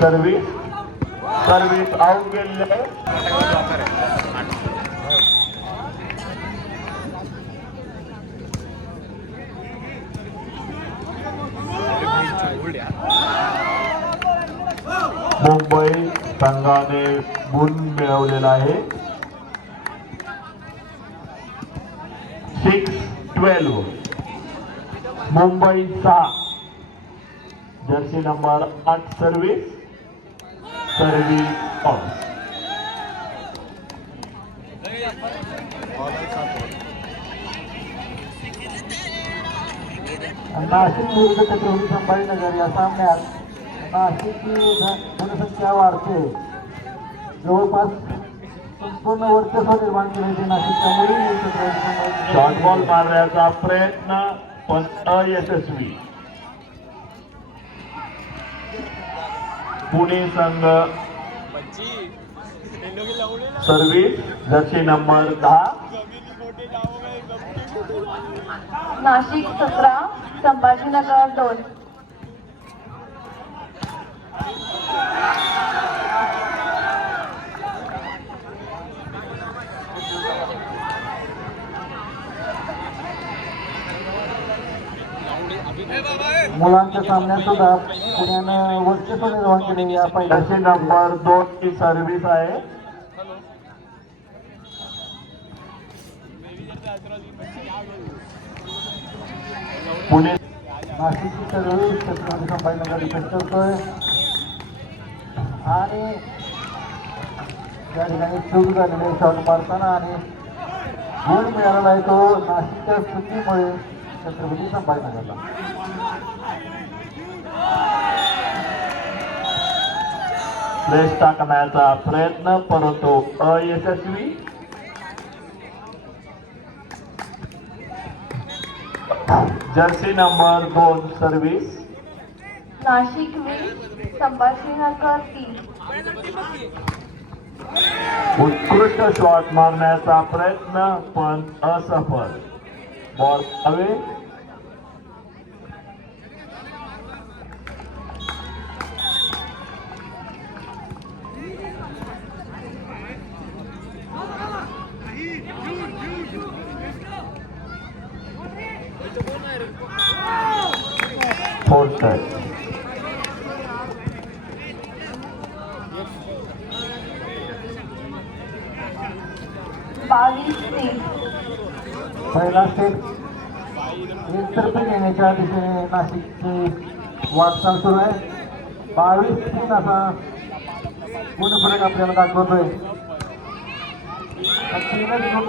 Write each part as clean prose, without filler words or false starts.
Service service out गेले. मुंबई संघाने गुण मिळवलेला आहे. 6-12 Mumbai 6. Jersey number 8 service out. Nashik विरुद्ध छत्रपती संभाजीनगर या सामन्यात नाशिकची जनसंख्या वाढते. जवळपास संपूर्ण वर्चस्व निर्माण केले नाशिकच्या मुली. शॉर्ट बॉल मारण्याचा प्रयत्न पण अयशस्वी. पुणे संघ service Jersey number 10. Nashik 17 Sambhajinagar 2. मुलांच्या सामन्यात सुद्धा पुण्यानं वर्चस्व निर्माण केले. या पहिल्या जर्सी नंबर 2 ची सर्व्हिस आहे. पुणे नाशिकची सर्व्हिस छत्रपती संभाजीनगर डिफेंड करतोय आणि त्या ठिकाणी चूक झालेले शॉट मारताना आणि गोल मिळालेला आहे तो नाशिकच्या चुकीमुळे छत्रपती संभाजीनगरला. प्लेस टाकण्याचा प्रयत्न परंतु अयशस्वी. Jersey number 2 service Nashik 20 Sambhajinagar 3. उत्कृष्ट शॉट मारण्याचा प्रयत्न पण असफल. बॉल हवे. Fourth touch. पहिला स्टेप एकतर्फी नेण्याच्या दिशेने नाशिकची वाटचाल सुरू आहे. 22-3 असा गुणफलक आपल्याला दाखवतोय. तीनच गुण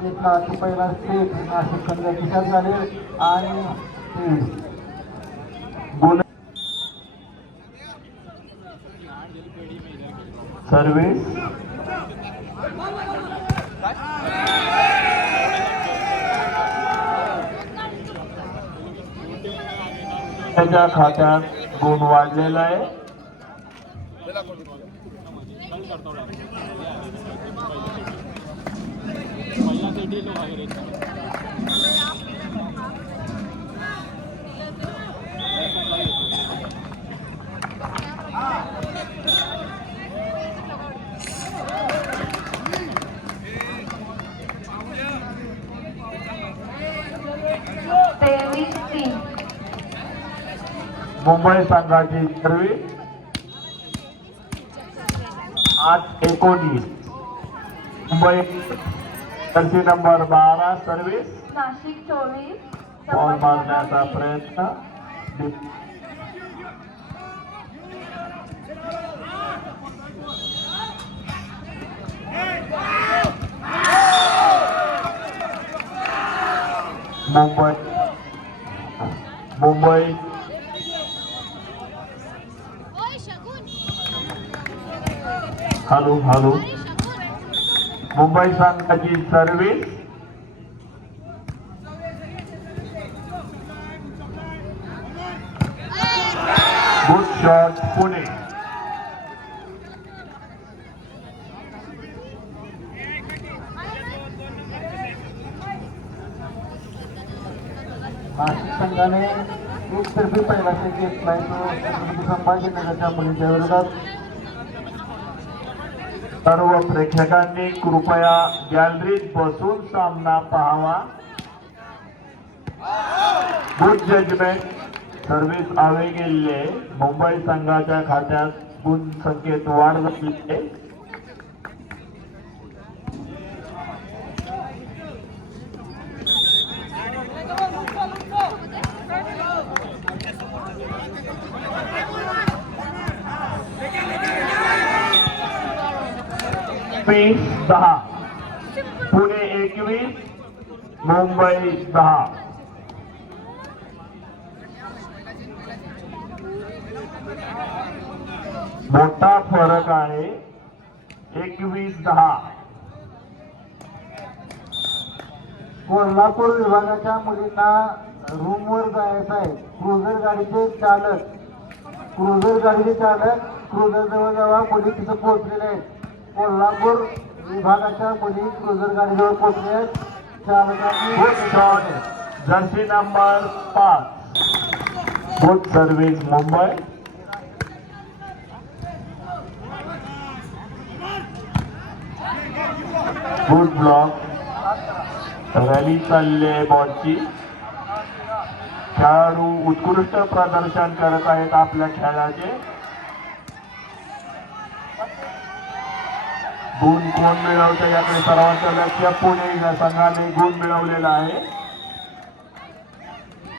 घेतला की पहिला स्टेप नाशिक संघ खिशात झाले आणि गुण सर्व्हिस त्याच्या खात्यात गुण वाढलेला आहे. मुंबई संघाची service 8-19 Mumbai. Jersey number 12 service Nashik 24 ball मारण्याचा प्रयत्न. मुंबई हॅलो मुंबई संघाची service good shot Pune. Nashik संघाने एक तर्फे पहिला खेळ घेतलाय तो छत्रपती संभाजीनगरच्या मुलींच्या विरोधात. सर्व प्रेक्षकांनी कृपया गॅलरीत बसून सामना पाहावा. Good judgement. सर्व्हिस आवे गेले. मुंबई संघाच्या खात्यात गुण संख्येत वाढ झाली आहे. वीस 10. पुणे 21 मुंबई 10. मोठा फरक आहे. 21-10. कोल्हापूर विभागाच्या मुलींना रूमवर जायचं आहे. क्रुझर गाडीचे चालक क्रुझर जवळ जेव्हा मुली तिथं पोहोचलेल्या आहेत. कोल्हापूर विभागाच्या मुली क्रुझर गाडीजवळ पोहोचले आहेत. चालकांनी Jersey number 5. Good service Mumbai. Good block. Rally चालली आहे बॉलची. खेळाडू उत्कृष्ट प्रदर्शन करत आहेत आपल्या खेळाचे. गुण कोण मिळवतं याकडे सर्वांचं लक्ष. पुणे या संघाने गुण मिळवलेला आहे.